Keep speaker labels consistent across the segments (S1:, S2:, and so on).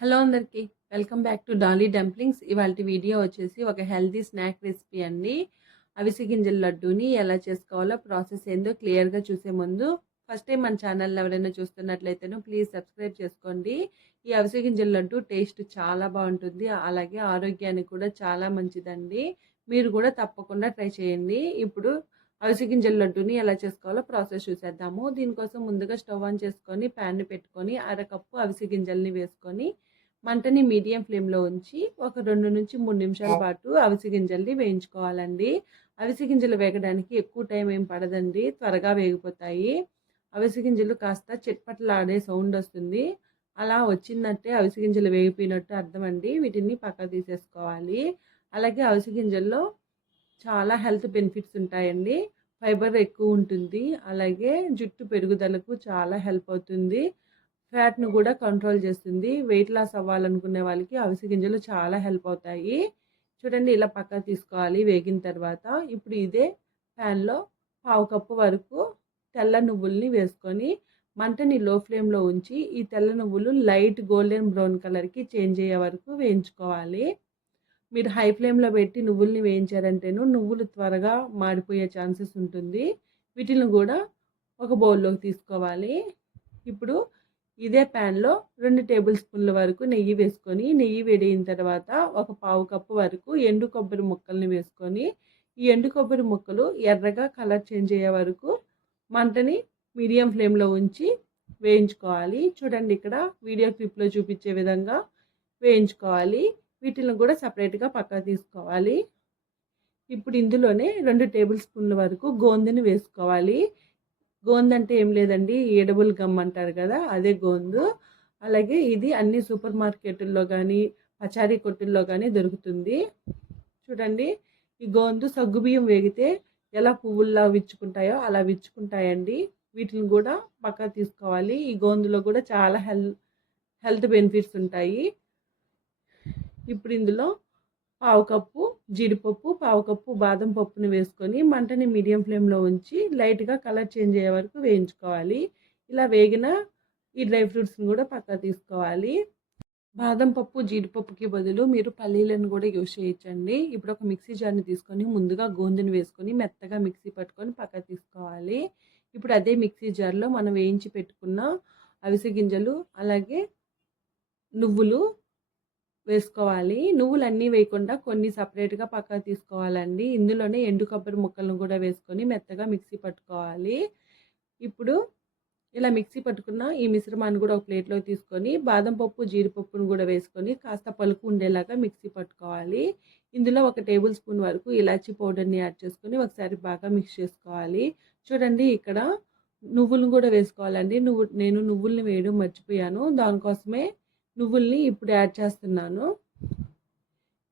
S1: Hello అందరికీ. Welcome back to Dolly Dumplings. ఇవాళ video వచ్చేసి ఒక హెల్తీ స్నాక్ రెసిపీ అండి. అవిసె గింజల లడ్డూని ఎలా చేసుకోవాలో ప్రాసెస్ ఏందో క్లియర్గా చూసే ముందు ఫస్ట్ టైం మన ఛానల్ ఎవరైనా చూస్తున్నట్లయితేనో ప్లీజ్ సబ్స్క్రైబ్ చేసుకోండి. ఈ అవిసె గింజల లడ్డు టేస్ట్ చాలా బాగుంటుంది. అలాగే ఆరోగ్యానికి కూడా చాలా మంచిదండి. మీరు కూడా తప్పకుండా ట్రై చేయండి. ఇప్పుడు అవిసె గింజల లడ్డుని ఎలా చేసుకోవాలో ప్రాసెస్ చూసేద్దాము. దీనికోసం ముందుగా స్టవ్ ఆన్ చేసుకొని ప్యాన్ పెట్టుకొని అరకప్పు అవిసె గింజల్ని వేసుకొని మంటని మీడియం ఫ్లేమ్లో ఉంచి ఒక రెండు నుంచి మూడు నిమిషాల పాటు అవిసె గింజల్ని వేయించుకోవాలండి. అవిసె గింజలు వేగడానికి ఎక్కువ టైం ఏం పడదండి త్వరగా వేగిపోతాయి. అవిసె గింజలు కాస్త చిట్పట్లాడే సౌండ్ వస్తుంది. అలా వచ్చిందంటే అవిసె గింజలు వేగిపోయినట్టు అర్థం అండి వీటిని పక్క తీసేసుకోవాలి. అలాగే అవిసె గింజల్లో చాలా హెల్త్ బెనిఫిట్స్ ఉంటాయండి. ఫైబర్ ఎక్కువ ఉంటుంది. అలాగే జుట్టు పెరుగుదలకు చాలా హెల్ప్ అవుతుంది. ఫ్యాట్ను కూడా కంట్రోల్ చేస్తుంది. వెయిట్ లాస్ అవ్వాలనుకునే వాళ్ళకి అవిసె గింజలు చాలా హెల్ప్ అవుతాయి. చూడండి ఇలా పక్క తీసుకోవాలి. వేగిన తర్వాత ఇప్పుడు ఇదే ప్యాన్లో పావు కప్పు వరకు తెల్ల నువ్వుల్ని వేసుకొని మంటని లో ఫ్లేమ్లో ఉంచి ఈ తెల్ల నువ్వులు లైట్ గోల్డెన్ బ్రౌన్ కలర్కి చేంజ్ అయ్యే వరకు వేయించుకోవాలి. మీరు హై ఫ్లేమ్లో పెట్టి నువ్వుల్ని వేయించారంటేను నువ్వులు త్వరగా మాడిపోయే ఛాన్సెస్ ఉంటుంది. వీటిని కూడా ఒక బౌల్లోకి తీసుకోవాలి. ఇప్పుడు ఇదే ప్యాన్లో రెండు టేబుల్ స్పూన్ల వరకు నెయ్యి వేసుకొని నెయ్యి వేడిన తర్వాత ఒక పావు కప్పు వరకు ఎండు కొబ్బరి ముక్కల్ని వేసుకొని ఈ ఎండు కొబ్బరి ముక్కలు ఎర్రగా కలర్ చేంజ్ అయ్యే వరకు మంటని మీడియం ఫ్లేమ్లో ఉంచి వేయించుకోవాలి. చూడండి ఇక్కడ వీడియో క్లిప్లో చూపించే విధంగా వేయించుకోవాలి. వీటిని కూడా సపరేట్గా పక్కా తీసుకోవాలి. ఇప్పుడు ఇందులోనే రెండు టేబుల్ స్పూన్ల వరకు గోందెని వేసుకోవాలి. గోంద అంటే ఏం లేదండి ఏడబుల్ గమ్ అంటారు కదా అదే గోందు. అలాగే ఇది అన్ని సూపర్ మార్కెట్ల్లో కానీ పచారీ కొట్టుల్లో కానీ దొరుకుతుంది. చూడండి ఈ గోందు సగ్గుబియ్యం వేగితే ఎలా పువ్వుల్లా విచ్చుకుంటాయో అలా విచ్చుకుంటాయండి. వీటిని కూడా పక్కా తీసుకోవాలి. ఈ గోందులో కూడా చాలా హెల్ హెల్త్ బెనిఫిట్స్ ఉంటాయి. ఇప్పుడు ఇందులో పావు కప్పు జీడిపప్పు పావు కప్పు బాదం పప్పుని వేసుకొని మంటని మీడియం ఫ్లేమ్లో ఉంచి లైట్గా కలర్ చేంజ్ అయ్యే వరకు వేయించుకోవాలి. ఇలా వేగిన ఈ డ్రై ఫ్రూట్స్ని కూడా పక్క తీసుకోవాలి. బాదం పప్పు జీడిపప్పుకి బదులు మీరు పల్లీలను కూడా యూజ్ చేయించండి ఇప్పుడు ఒక మిక్సీ జార్ని తీసుకొని ముందుగా గోందుని వేసుకొని మెత్తగా మిక్సీ పట్టుకొని పక్క తీసుకోవాలి. ఇప్పుడు అదే మిక్సీ జార్లో మనం వేయించి పెట్టుకున్న అవిసె గింజలు అలాగే నువ్వులు వేసుకోవాలి. నువ్వులన్నీ వేయకుండా కొన్ని సపరేట్గా పక్క తీసుకోవాలండి. ఇందులోనే ఎండు కొబ్బరి ముక్కలను కూడా వేసుకొని మెత్తగా మిక్సీ పట్టుకోవాలి. ఇప్పుడు ఇలా మిక్సీ పట్టుకున్న ఈ మిశ్రమాన్ని కూడా ఒక ప్లేట్లో తీసుకొని బాదం పప్పు జీడిపప్పును కూడా వేసుకొని కాస్త పలుకు ఉండేలాగా మిక్సీ పట్టుకోవాలి. ఇందులో ఒక టేబుల్ స్పూన్ వరకు ఇలాచి పౌడర్ని యాడ్ చేసుకొని ఒకసారి బాగా మిక్స్ చేసుకోవాలి. చూడండి ఇక్కడ నువ్వులను కూడా వేసుకోవాలండి. నువ్వు నేను నువ్వుల్ని వేయడం మర్చిపోయాను. దానికోసమే నువ్వుల్ని ఇప్పుడు యాడ్ చేస్తున్నాను.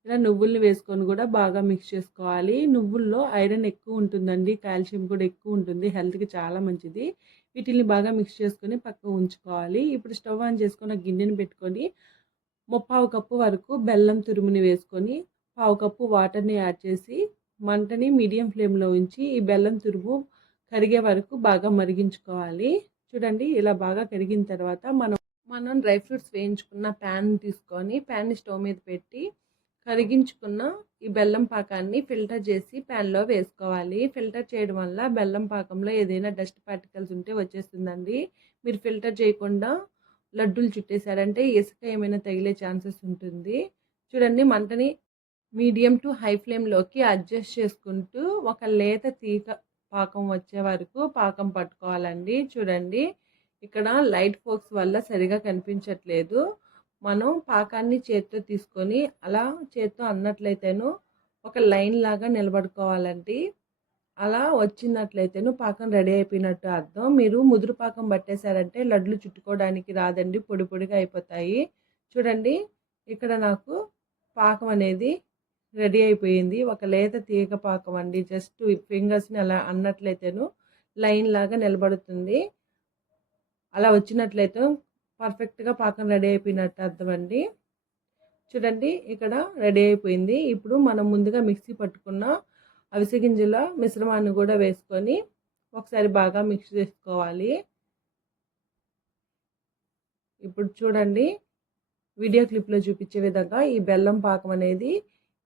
S1: ఇలా నువ్వుల్ని వేసుకొని కూడా బాగా మిక్స్ చేసుకోవాలి. నువ్వుల్లో ఐరన్ ఎక్కువ ఉంటుందండి కాల్షియం కూడా ఎక్కువ ఉంటుంది హెల్త్కి చాలా మంచిది. వీటిని బాగా మిక్స్ చేసుకొని పక్క ఉంచుకోవాలి. ఇప్పుడు స్టవ్ ఆన్ చేసుకొని గిన్నెని పెట్టుకొని ముప్పావు కప్పు వరకు బెల్లం తురుముని వేసుకొని పావు కప్పు వాటర్ని యాడ్ చేసి మంటని మీడియం ఫ్లేమ్లో ఉంచి ఈ బెల్లం తురుము కరిగే వరకు బాగా మరిగించుకోవాలి. చూడండి ఇలా బాగా కరిగిన తర్వాత మనం మనం డ్రై ఫ్రూట్స్ వేయించుకున్న ప్యాన్ తీసుకొని ప్యాన్ని స్టవ్ మీద పెట్టి కరిగించుకున్న ఈ బెల్లం పాకాన్ని ఫిల్టర్ చేసి ప్యాన్లో వేసుకోవాలి. ఫిల్టర్ చేయడం వల్ల బెల్లం పాకంలో ఏదైనా డస్ట్ పార్టికల్స్ ఉంటే వచ్చేస్తుందండి. మీరు ఫిల్టర్ చేయకుండా లడ్డూలు చుట్టేశారంటే ఇసుక ఏమైనా తగిలే ఛాన్సెస్ ఉంటుంది. చూడండి మంటని మీడియం టు హై ఫ్లేమ్లోకి అడ్జస్ట్ చేసుకుంటూ ఒక లేత తీగ పాకం వచ్చే వరకు పాకం పట్టుకోవాలండి. చూడండి ఇక్కడ లైట్ ఫోక్స్ వల్ల సరిగా కనిపించట్లేదు. మనం పాకాన్ని చేత్తో తీసుకొని అలా చేత్తో అన్నట్లయితేను ఒక లైన్ లాగా నిలబడుకోవాలండి. అలా వచ్చినట్లయితేను పాకం రెడీ అయిపోయినట్టు అర్థం. మీరు ముదురు పాకం పట్టేశారంటే లడ్లు చుట్టుకోవడానికి రాదండి పొడి పొడిగా అయిపోతాయి. చూడండి ఇక్కడ నాకు పాకం అనేది రెడీ అయిపోయింది. ఒక లేత తీగ పాకం అండి జస్ట్ ఫింగర్స్ని అలా అన్నట్లయితేను లైన్ లాగా నిలబడుతుంది. అలా వచ్చినట్లయితే పర్ఫెక్ట్గా పాకం రెడీ అయిపోయినట్టు అర్థమండి చూడండి ఇక్కడ రెడీ అయిపోయింది. ఇప్పుడు మనం ముందుగా మిక్సీ పట్టుకున్న అవిసె గింజల మిశ్రమాన్ని కూడా వేసుకొని ఒకసారి బాగా మిక్స్ చేసుకోవాలి. ఇప్పుడు చూడండి వీడియో క్లిప్లో చూపించే విధంగా ఈ బెల్లం పాకం అనేది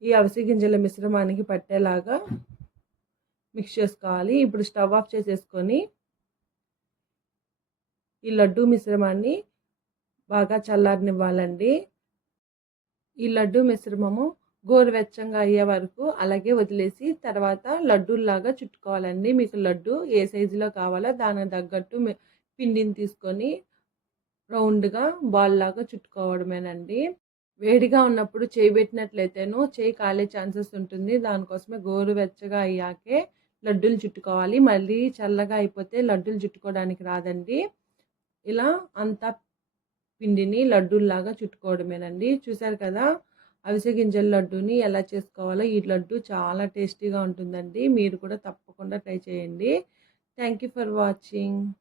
S1: ఈ అవిసె గింజల మిశ్రమానికి పట్టేలాగా మిక్స్ చేసుకోవాలి. ఇప్పుడు స్టవ్ ఆఫ్ చేసేసుకొని ఈ లడ్డు మిశ్రమాన్ని బాగా చల్లారనివ్వాలండి. ఈ లడ్డు మిశ్రమము గోరువెచ్చంగా అయ్యే వరకు అలాగే వదిలేసి తర్వాత లడ్డూల్లాగా చుట్టుకోవాలండి. మీకు లడ్డు ఏ సైజులో కావాలో దానికి తగ్గట్టు పిండిని తీసుకొని రౌండ్గా బాల్ లాగా చుట్టుకోవడమేనండి. వేడిగా ఉన్నప్పుడు చేయి పెట్టినట్లయితేను చేయి కాలే ఛాన్సెస్ ఉంటుంది. దానికోసమే గోరువెచ్చగా అయ్యాకే లడ్డూలు చుట్టుకోవాలి. మళ్ళీ చల్లగా అయిపోతే లడ్డూలు చుట్టుకోవడానికి రాదండి. ఇలా అంతా పిండిని లడ్డూల్లాగా చుట్టుకోవడమేనండి. చూశారు కదా? అవిసె గింజల లడ్డూని ఎలా చేసుకోవాలో ఈ లడ్డు చాలా టేస్టీగా ఉంటుందండి. మీరు కూడా తప్పకుండా ట్రై చేయండి. Thank you for watching.